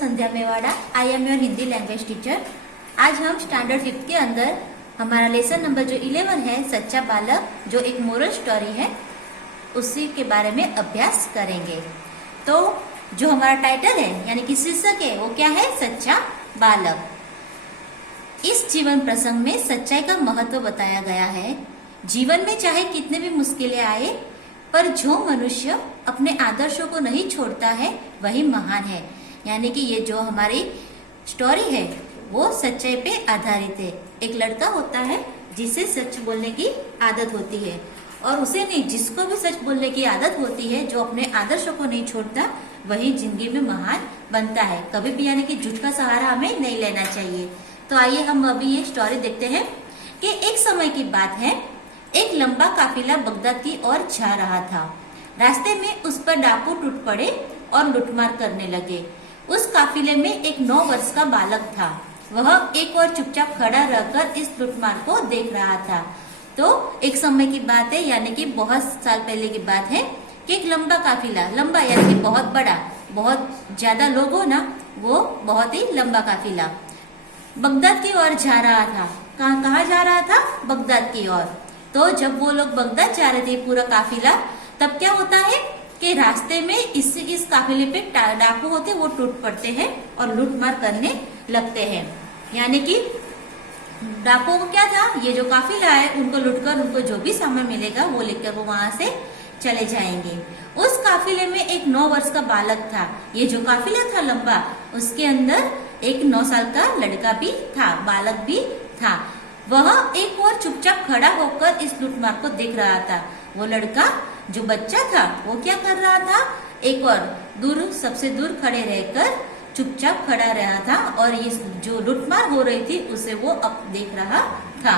Sandhya Mewada. I am your Hindi language teacher. आज हम standard 5 के अंदर हमारा लेसन नंबर जो 11 है, सच्चा बालक, जो एक मोरल स्टोरी है, उसी के बारे में अभ्यास करेंगे। तो जो हमारा टाइटल है यानी कि शीर्षक है वो क्या है? सच्चा बालक। इस जीवन प्रसंग में सच्चाई का महत्व बताया गया है। जीवन में चाहे कितने भी मुश्किलें आए, पर जो मनुष्य अपने आदर्शों को नहीं छोड़ता है वही महान है। यानी कि ये जो हमारी स्टोरी है वो सच्चाई पे आधारित है। एक लड़का होता है जिसे सच बोलने की आदत होती है, और उसे नहीं, जिसको भी सच बोलने की आदत होती है, जो अपने आदर्शों को नहीं छोड़ता, वही जिंदगी में महान बनता है। कभी भी यानी कि झूठ का सहारा हमें नहीं लेना चाहिए। तो आइए हम अभी ये स्टोरी देखते हैं कि एक समय की बात है। एक लंबा काफिला बगदाद की ओर जा रहा था। रास्ते में उस पर डाकू टूट पड़े और लूटमार करने लगे। उस काफिले में एक 9 वर्ष का बालक था। वह एक और चुपचाप खड़ा रहकर इस लूटमार को देख रहा था। तो एक समय की बात है, यानी कि बहुत साल पहले की बात है कि एक लंबा काफिला, लंबा यानी कि बहुत बड़ा, बहुत ज्यादा लोग हो ना, वो बहुत ही लंबा काफिला बगदाद की ओर जा रहा था। कहाँ जा रहा था? बगदाद की ओर। तो जब वो लोग बगदाद जा रहे थे, पूरा काफिला, तब क्या होता है कि रास्ते में इस काफिले पे डाकू होते, वो टूट पड़ते हैं और लूटमार करने लगते हैं। यानी कि डाकुओं को क्या था, ये जो काफिला है उनको लूटकर उनको जो भी सामान मिलेगा वो लेकर वो वहां से चले जाएंगे। उस काफिले में एक 9 वर्ष का बालक था। ये जो काफिला था लंबा, उसके अंदर एक 9 साल का लड़का भी था, बालक भी था। वह एक और चुपचाप खड़ा होकर इस लूटमार को देख रहा था। वो लड़का जो बच्चा था वो क्या कर रहा था? एक और दूर, सबसे दूर खड़े रहकर चुपचाप खड़ा रहा था, और इस जो लूटमार हो रही थी उसे वो अब देख रहा था।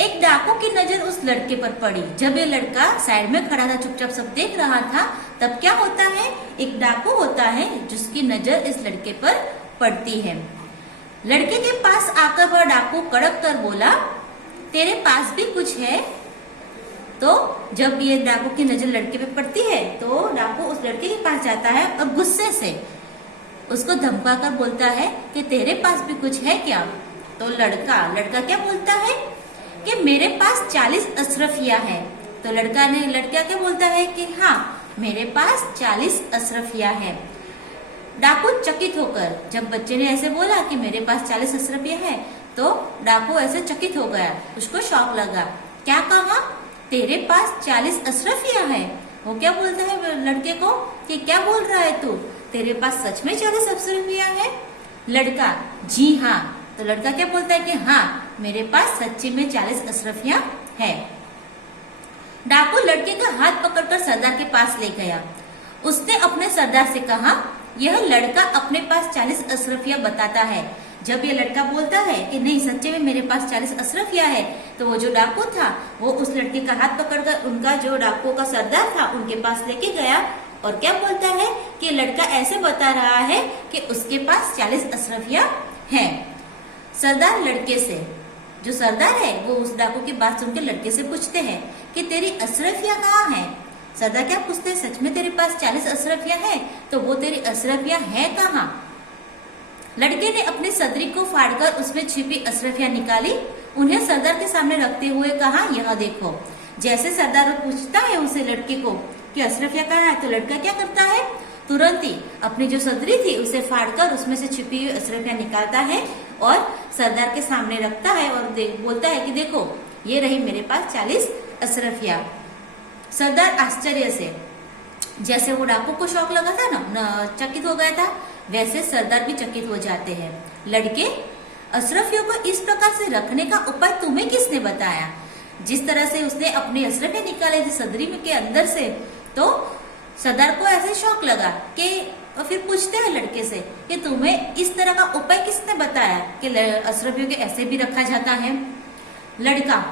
एक डाकू की नजर उस लड़के पर पड़ी। जब ये लड़का साइड में खड़ा था, चुपचाप सब देख रहा था, तब क्या होता है, एक डाकू होता है जिसकी नजर इस लड़के पर पड़ती है। लड़के के पास आकर वह डाकू कड़क कर बोला, तेरे पास भी कुछ है? तो जब ये डाकू की नजर लड़के पे पड़ती है तो डाकू उस लड़के के पास जाता है और गुस्से से उसको धमका कर बोलता है कि तेरे पास भी कुछ है क्या? तो लड़का क्या बोलता है कि मेरे पास 40 अशरफिया है। तो लड़का क्या बोलता है कि हाँ, मेरे पास 40 अशरफिया है। डाकू चकित होकर, जब बच्चे ने ऐसे बोला कि मेरे पास 40 अशरफिया है, तो डाकू ऐसे चकित हो गया, उसको शौक लगा। क्या कहा? तेरे पास 40 अशरफिया है। वो क्या बोलता है लड़के को कि क्या बोल रहा है तू, तेरे पास सच में 40 अशरफिया है? लड़का, जी हाँ। तो लड़का क्या बोलता है कि हाँ, मेरे पास सच्ची में 40 अशरफिया है। डाकू लड़के का हाथ पकड़कर सरदार के पास ले गया। उसने अपने सरदार से कहा, यह लड़का अपने पास 40 अशरफिया बताता है। जब ये लड़का बोलता है कि नहीं, सच्चे में मेरे पास 40 अशरफिया है, तो वो जो डाकू था वो उस लड़के का हाथ पकड़कर उनका जो डाकुओं का सरदार था उनके पास लेके गया, और क्या बोलता है कि लड़का ऐसे बता रहा है कि उसके पास 40 अशरफिया है। सरदार लड़के से, जो सरदार है वो उस डाकू की बात सुनकर लड़के से पूछते हैं कि तेरी अशरफिया कहाँ है? सरदार क्या पूछते हैं, सच में तेरे पास 40 अशरफिया है? तो वो तेरी अशरफिया है कहाँ? लड़के ने अपनी सदरी को फाड़कर उसमें छिपी अशरफिया निकाली, उन्हें सरदार के सामने रखते हुए कहा, यह देखो। जैसे सरदार पूछता है उसे, लड़के को, कि अशरफिया कहाँ है, तो लड़का क्या करता है, तुरंत ही अपनी जो सदरी थी उसे फाड़कर उसमें से छिपी हुई अशरफिया निकालता है और सरदार के सामने रखता है और बोलता है कि देखो, ये रही मेरे पास 40 अशरफिया। सरदार आश्चर्य से, जैसे वो डाकू को शौक लगा था ना, चकित हो गया था, वैसे सरदार भी चकित हो जाते हैं। लड़के, अशरफियों को इस प्रकार से रखने का उपाय तुम्हें किसने बताया? जिस तरह से उसने अपनी अशरफिया निकाली थी सदरी में के अंदर से, तो सरदार को ऐसे शौक लगा कि, और फिर पूछते हैं लड़के से कि तुम्हें इस तरह का उपाय किसने बताया कि अशरफियों के ऐसे भी रखा जाता है? लड़का,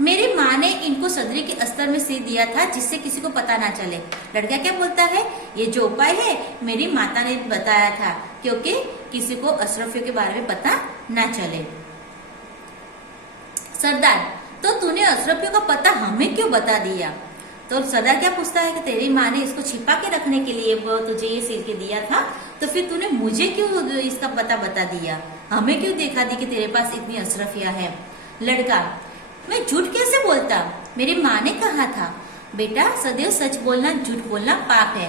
मेरी माँ ने इनको सदरी के अस्तर में सी दिया था जिससे किसी को पता ना चले। लड़का क्या बोलता है, ये जो उपाय है मेरी माता ने बताया था, क्योंकि किसी को अशरफियों के बारे में पता ना चले। सरदार, तो तूने अशरफियों का पता हमें क्यों बता दिया? तो सरदार क्या पूछता है कि तेरी माँ ने इसको छिपा के रखने के लिए वो तुझे ये सील के दिया था, तो फिर तूने मुझे क्यों इसका पता बता दिया, हमें क्यों देखा दी कि तेरे पास इतनी अशरफिया है। लड़का, मैं झूठ कैसे बोलता, मेरी माँ ने कहा था बेटा सदैव सच बोलना झूठ बोलना पाप है।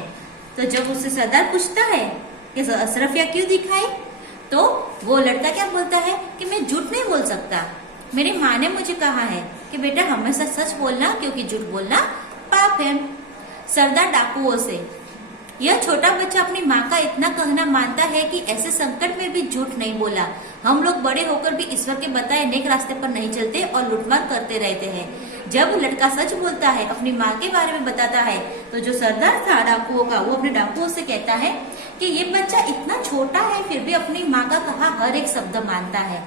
तो जब उससे सरदार पूछता है कि अशरफिया क्यों दिखाई, तो वो लड़का क्या बोलता है कि मैं झूठ नहीं बोल सकता, मेरी माँ ने मुझे कहा है कि बेटा हमेशा सच बोलना क्योंकि झूठ बोलना पाप है। सरदार डाकुओं से, यह छोटा बच्चा अपनी माँ का इतना कहना मानता है कि ऐसे संकट में भी झूठ नहीं बोला। हम लोग बड़े होकर भी ईश्वर के बताए नेक रास्ते पर नहीं चलते और लूटमार करते रहते हैं। जब लड़का सच बोलता है, अपनी माँ के बारे में बताता है, तो जो सरदार था डाकुओं का, वो अपने डाकुओं से कहता है कि ये बच्चा इतना छोटा है फिर भी अपनी माँ का कहा हर एक शब्द मानता है।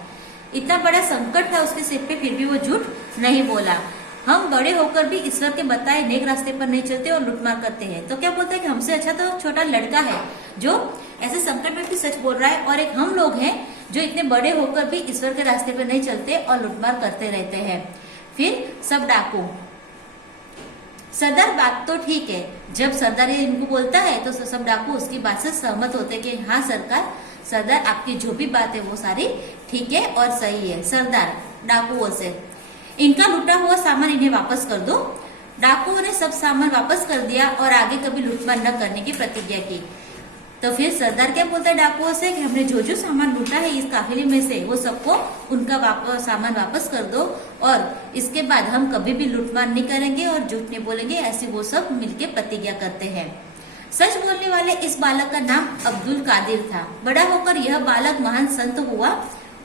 इतना बड़ा संकट था उसके सिर पे, फिर भी वो झूठ नहीं बोला। हम बड़े होकर भी ईश्वर के बताए नेक रास्ते पर नहीं चलते और लूटमार करते हैं। तो क्या बोलता है कि हमसे अच्छा तो छोटा लड़का है जो ऐसे संकट में भी सच बोल रहा है, और एक हम लोग हैं जो इतने बड़े होकर भी ईश्वर के रास्ते पर नहीं चलते और लूटमार करते रहते हैं। फिर सब डाकू, सरदार बात तो ठीक है। जब सरदार ये इनको बोलता है तो सब डाकू उसकी बात से सहमत होते हैं कि हाँ सरदार आपकी जो भी बात है वो सारी ठीक है और सही है। सरदार डाकुओं से, इनका लूटा हुआ सामान इन्हें वापस कर दो। डाकुओं ने सब सामान वापस कर दिया और आगे कभी लूटमार न करने की प्रतिज्ञा की। तो फिर सरदार क्या बोलता है डाकुओं से कि हमने जो जो सामान लूटा है इस काफिले में से वो सबको उनका सामान वापस कर दो, और इसके बाद हम कभी भी लूटमार नहीं करेंगे और झूठ नहीं बोलेंगे। ऐसे वो सब मिलके प्रतिज्ञा करते हैं। सच बोलने वाले इस बालक का नाम अब्दुल कादिर था। बड़ा होकर यह बालक महान संत हुआ।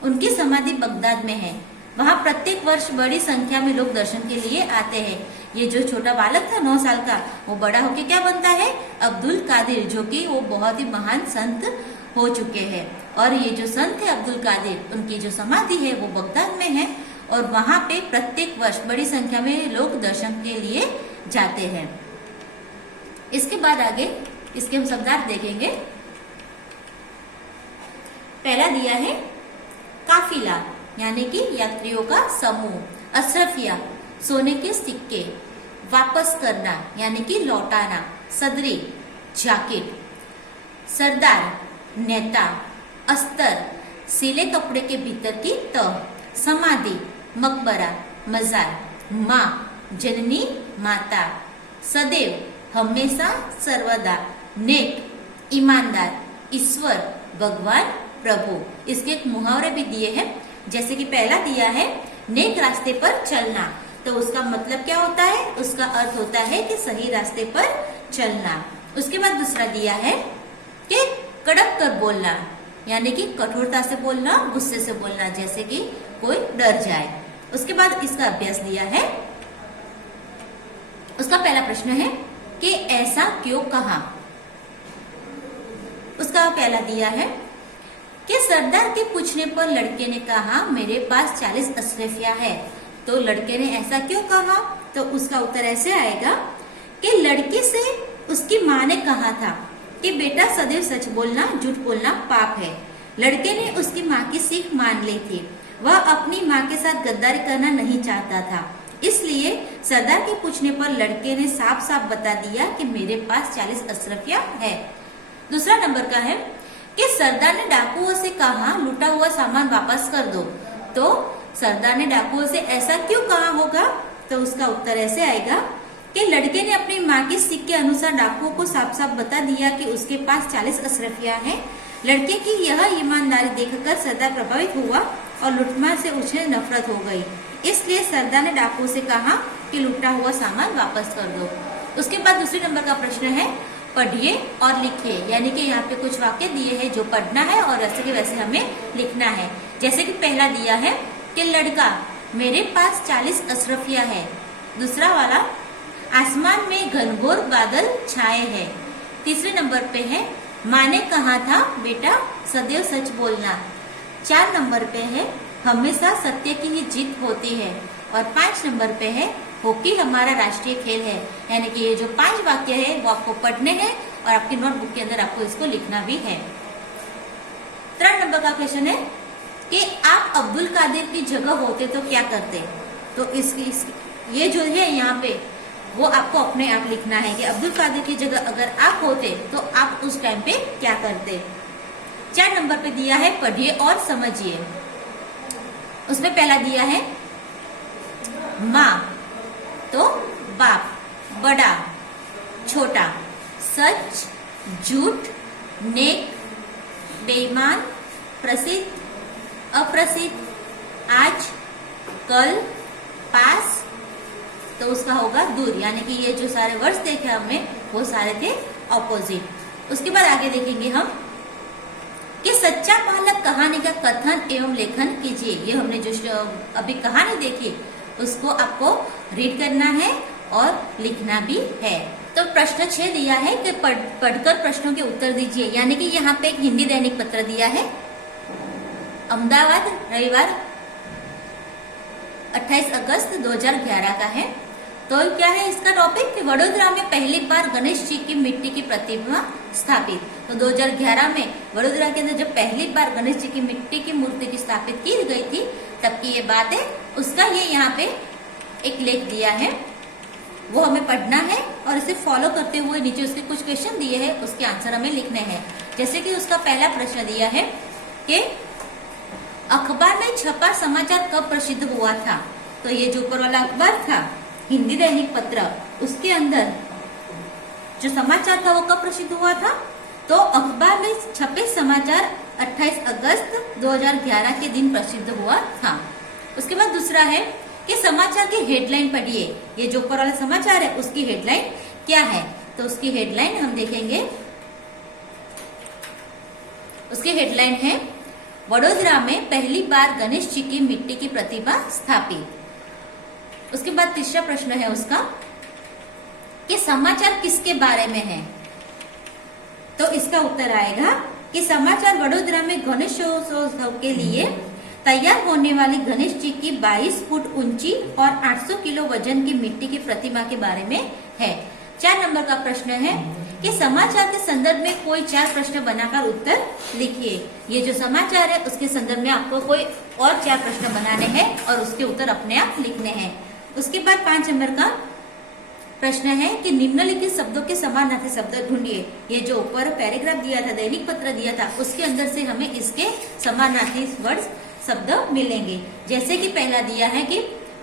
उनकी समाधि बगदाद में है। वहाँ प्रत्येक वर्ष बड़ी संख्या में लोग दर्शन के लिए आते हैं। ये जो छोटा बालक था 9 साल का, वो बड़ा होके क्या बनता है, अब्दुल कादिर, जो कि वो बहुत ही महान संत हो चुके हैं। और ये जो संत है अब्दुल कादिर, उनकी जो समाधि है वो बगदाद में है, और वहाँ पे प्रत्येक वर्ष बड़ी संख्या में लोग दर्शन के लिए जाते हैं। इसके बाद आगे इसके हम शब्दार्थ देखेंगे। पहला दिया है काफिला, यानी कि यात्रियों का समूह। अशरफिया, सोने के सिक्के। वापस करना यानी कि लौटाना। सदरी, जैकेट। सरदार, नेता। अस्तर, सिले कपड़े के भीतर की तह। समाधि, मकबरा, मजार। माँ, जननी, माता। सदैव, हमेशा, सर्वदा। नेक, ईमानदार। ईश्वर, भगवान, प्रभु। इसके एक मुहावरे भी दिए हैं, जैसे कि पहला दिया है नेक रास्ते पर चलना। तो उसका मतलब क्या होता है, उसका अर्थ होता है कि सही रास्ते पर चलना। उसके बाद दूसरा दिया है कि कड़क कर बोलना, यानी कि कठोरता से बोलना, गुस्से से बोलना, जैसे कि कोई डर जाए। उसके बाद इसका अभ्यास दिया है। उसका पहला प्रश्न है कि ऐसा क्यों कहा। उसका पहला दिया है कि सरदार के पूछने पर लड़के ने कहा मेरे पास 40 अशरफिया है। तो लड़के ने ऐसा क्यों कहा, तो उसका उत्तर ऐसे आएगा कि लड़के से उसकी माँ ने कहा था कि बेटा सदैव सच बोलना झूठ बोलना पाप है। लड़के ने उसकी माँ की सीख मान ली थी। वह अपनी माँ के साथ गद्दारी करना नहीं चाहता था, इसलिए सरदार के पूछने पर लड़के ने साफ साफ बता दिया कि मेरे पास 40 अशरफिया है। दूसरा नंबर का है कि सरदार ने डाकुओं से कहा लूटा हुआ सामान वापस कर दो। तो सरदार ने डाकुओं से ऐसा क्यों कहा होगा, तो उसका उत्तर ऐसे आएगा कि लड़के ने अपनी माँ की सीख के अनुसार डाकुओं को साफ साफ बता दिया कि उसके पास 40 अशरफिया है। लड़के की यह ईमानदारी देखकर सरदार प्रभावित हुआ और लूटमार से उसे नफरत हो गई। इसलिए सरदार ने डाकुओं से कहा कि लूटा हुआ सामान वापस कर दो। उसके बाद दूसरे नंबर का प्रश्न है पढ़िए और लिखिए, यानी कि यहाँ पे कुछ वाक्य दिए हैं जो पढ़ना है और वैसे के वैसे हमें लिखना है। जैसे कि पहला दिया है कि लड़का, मेरे पास 40 अशरफिया है। दूसरा वाला, आसमान में घनघोर बादल छाए हैं। तीसरे नंबर पे है माँ ने कहा था बेटा सदैव सच बोलना। 4 नंबर पे है हमेशा सत्य की ही जीत होती है। और 5 नंबर पे है हॉकी हमारा राष्ट्रीय खेल है। यानी कि ये जो 5 वाक्य है वो आपको पढ़ने हैं और आपकी नोटबुक के अंदर आपको इसको लिखना भी है। 3 नंबर का क्वेश्चन है कि आप अब्दुल कादिर की जगह होते तो क्या करते। तो ये जो है यहाँ पे वो आपको अपने आप लिखना है कि अब्दुल कादिर की जगह अगर आप होते तो आप उस टाइम पे क्या करते। 4 नंबर पे दिया है पढ़िए और समझिए। उसमें पहला दिया है माँ तो बाप, बड़ा छोटा, सच झूठ, नेक बेईमान, प्रसिद्ध अप्रसिद्ध, आज कल पास, तो उसका होगा दूर। यानी कि ये जो सारे वर्ड्स देखे हमने वो सारे थे ऑपोजिट। उसके बाद आगे देखेंगे हम कि सच्चा बालक कहानी का कथन एवं लेखन कीजिए। ये हमने जो अभी कहानी देखी उसको आपको रीड करना है और लिखना भी है। तो प्रश्न 6 दिया है कि पढ़कर प्रश्नों के उत्तर दीजिए। यानी कि यहाँ पे एक हिंदी दैनिक पत्र दिया है, अहमदाबाद, रविवार 28 अगस्त 2011 का है। तो क्या है इसका टॉपिक कि वडोदरा में पहली बार गणेश जी की मिट्टी की प्रतिमा स्थापित। तो 2011 में वडोदरा के अंदर जब पहली बार गणेश जी की मिट्टी की मूर्ति की स्थापित की गई थी तब की ये बात है। उसका ये यहाँ पे एक लेख दिया है, वो हमें पढ़ना है और इसे फॉलो करते हुए नीचे उसके कुछ क्वेश्चन दिए हैं, उसके आंसर हमें लिखने हैं। जैसे कि उसका पहला प्रश्न दिया है कि अखबार में छपा समाचार कब प्रसिद्ध हुआ था। तो ये जो ऊपर वाला अखबार था हिंदी दैनिक पत्र, उसके अंदर जो समाचार था वो कब प्रसिद्ध हुआ था। तो अखबार में छपे समाचार 28 अगस्त 2011 के दिन प्रसिद्ध हुआ था। उसके बाद दूसरा है कि समाचार की हेडलाइन पढ़िए। ये जो ऊपर वाला समाचार है उसकी हेडलाइन क्या है। तो उसकी हेडलाइन हम देखेंगे, उसकी हेडलाइन है वडोदरा में पहली बार गणेश जी की मिट्टी की प्रतिमा स्थापित। उसके बाद तीसरा प्रश्न है उसका कि समाचार किसके बारे में है। तो इसका उत्तर आएगा कि समाचार वडोदरा में गणेशोत्सव के लिए तैयार होने वाली गणेश जी की 22 फुट ऊंची और 800 किलो वजन की मिट्टी की प्रतिमा के बारे में है। 4 नंबर का प्रश्न है कि समाचार के संदर्भ में कोई 4 प्रश्न बनाकर उत्तर लिखिए। ये जो समाचार है उसके संदर्भ में आपको कोई और 4 प्रश्न बनाने हैं और उसके उत्तर अपने आप लिखने हैं। उसके बाद 5 नंबर का प्रश्न है कि निम्नलिखित शब्दों के समानार्थी शब्द ढूंढिए। ये जो ऊपर पैराग्राफ दिया था, दैनिक पत्र दिया था, उसके अंदर से हमें इसके समानार्थी वर्ड्स शब्द मिलेंगे। जैसे कि पहला दिया है कि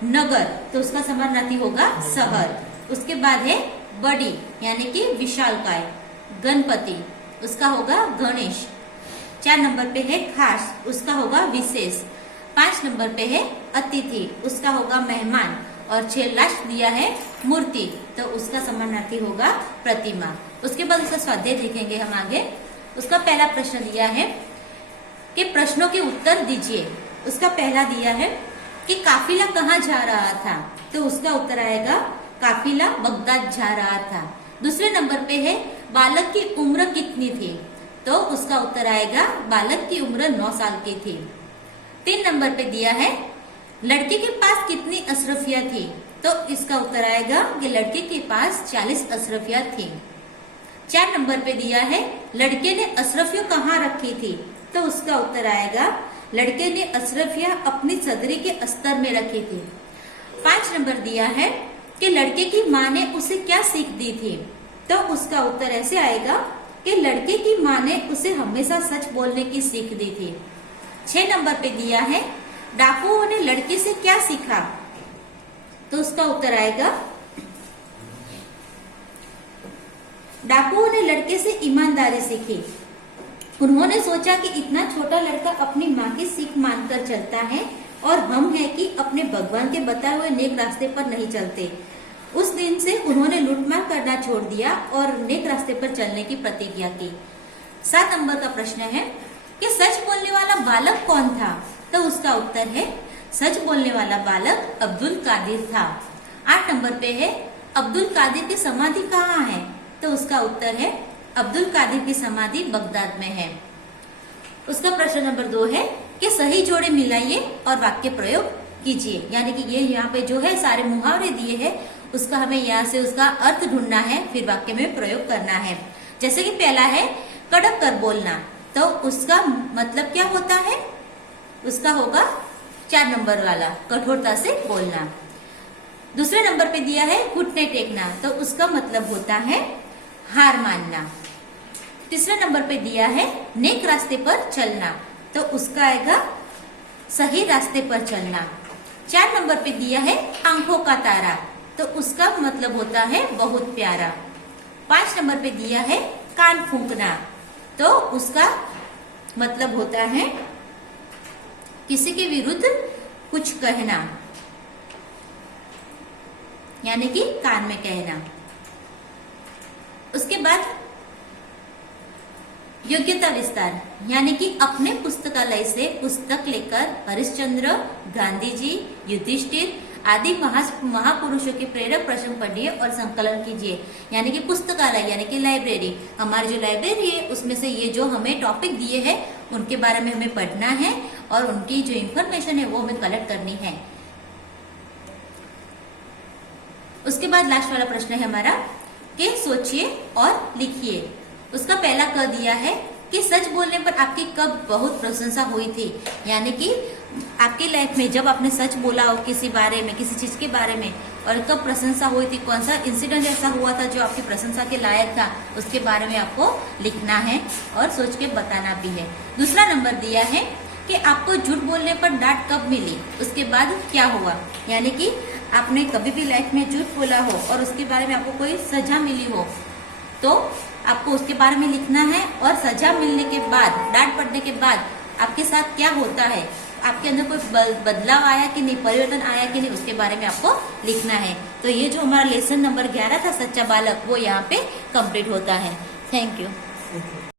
नगर, तो उसका समानार्थी होगा शहर। उसके बाद है बड़ी यानी कि विशालकाय, गणपति उसका होगा गणेश। 4 नंबर पे है खास, उसका होगा विशेष। 5 नंबर पे है अतिथि, उसका होगा मेहमान। और 6 लास्ट दिया है मूर्ति, तो उसका समानार्थी होगा प्रतिमा। उसके बाद उसका स्वाध्याय देखेंगे हम आगे। उसका पहला प्रश्न दिया है कि प्रश्नों के उत्तर दीजिए। उसका पहला दिया है कि काफिला कहाँ जा रहा था। तो उसका उत्तर आएगा काफिला बगदाद जा रहा था। दूसरे नंबर पे है बालक की उम्र कितनी थी। तो उसका उत्तर आएगा बालक की उम्र 9 साल की थी। 3 नंबर पे दिया है लड़के के पास कितनी अशरफियां थी। तो इसका उत्तर आएगा कि लड़के के पास 40 अशरफियां थी। 4 नंबर पे दिया है लड़के ने अशरफियां कहाँ रखी थी। तो उसका उत्तर आएगा लड़के ने अशरफियां अपनी सदरी के अस्तर में रखी थी। 5 नंबर दिया है कि लड़के की माँ ने उसे क्या सीख दी थी। तो उसका उत्तर ऐसे आएगा कि लड़के की माँ ने उसे हमेशा सच बोलने की सीख दी थी। 6 नंबर पे दिया है डाकुओं ने लड़के से क्या सीखा। तो उसका उत्तर आएगा डाकुओं ने लड़के से ईमानदारी सीखी। उन्होंने सोचा कि इतना छोटा लड़का अपनी माँ की सीख मानकर चलता है और हम हैं कि अपने भगवान के बताए हुए नेक रास्ते पर नहीं चलते। उस दिन से उन्होंने लूटमार करना छोड़ दिया और नेक रास्ते पर चलने की प्रतिज्ञा की। 7 नंबर का प्रश्न है कि सच बोलने वाला बालक कौन था। तो उसका उत्तर है सच बोलने वाला बालक अब्दुल कादिर था। 8 नंबर पे है अब्दुल कादिर की समाधि कहाँ है। तो उसका उत्तर है अब्दुल कादिर की समाधि बगदाद में है। उसका प्रश्न नंबर 2 है कि सही जोड़े मिलाइए और वाक्य प्रयोग कीजिए। यानी कि ये यहाँ पे जो है सारे मुहावरे दिए हैं, उसका हमें यहाँ से उसका अर्थ ढूंढना है, फिर वाक्य में प्रयोग करना है। जैसे कि पहला है कड़क कर बोलना। तो उसका मतलब क्या होता है। उसका होगा 4 नंबर वाला कठोरता से बोलना। दूसरे नंबर पे दिया है घुटने टेकना, तो उसका मतलब होता है हार मानना। तीसरे नंबर पे दिया है नेक रास्ते पर चलना, तो उसका आएगा सही रास्ते पर चलना। 4 नंबर पे दिया है आंखों का तारा, तो उसका मतलब होता है बहुत प्यारा। 5 नंबर पे दिया है कान फूंकना, तो उसका मतलब होता है किसी के विरुद्ध कुछ कहना, यानी कि कान में कहना। उसके बाद योग्यता विस्तार, यानी कि अपने पुस्तकालय से पुस्तक लेकर हरिश्चंद्र, गांधी जी, युधिष्ठिर आदि महापुरुषों के प्रेरक प्रसंग पढ़िए और संकलन कीजिए। यानी कि पुस्तकालय यानी कि लाइब्रेरी, हमारी जो लाइब्रेरी है उसमें से ये जो हमें टॉपिक दिए हैं उनके बारे में हमें पढ़ना है और उनकी जो इंफॉर्मेशन है वो हमें कलेक्ट करनी है। उसके बाद लास्ट वाला प्रश्न है हमारा कि सोचिए और लिखिए। उसका पहला क दिया है कि सच बोलने पर आपकी कब बहुत प्रशंसा हुई थी, यानी कि आपकी लाइफ में जब आपने सच बोला हो किसी बारे में, किसी चीज के बारे में, और कब प्रशंसा हुई थी, कौन सा इंसिडेंट ऐसा हुआ था जो आपकी प्रशंसा के लायक था, उसके बारे में आपको लिखना है और सोच के बताना भी है। दूसरा नंबर दिया है कि आपको झूठ बोलने पर डांट कब मिली, उसके बाद क्या हुआ, यानी कि आपने कभी भी लाइफ में झूठ बोला हो और उसके बारे में आपको कोई सजा मिली हो तो आपको उसके बारे में लिखना है, और सजा मिलने के बाद, डांट पड़ने के बाद आपके साथ क्या होता है, आपके अंदर कोई बदलाव आया कि नहीं, परिवर्तन आया कि नहीं, उसके बारे में आपको लिखना है। तो ये जो हमारा लेसन नंबर 11 था सच्चा बालक, वो यहाँ पे कंप्लीट होता है। Thank you.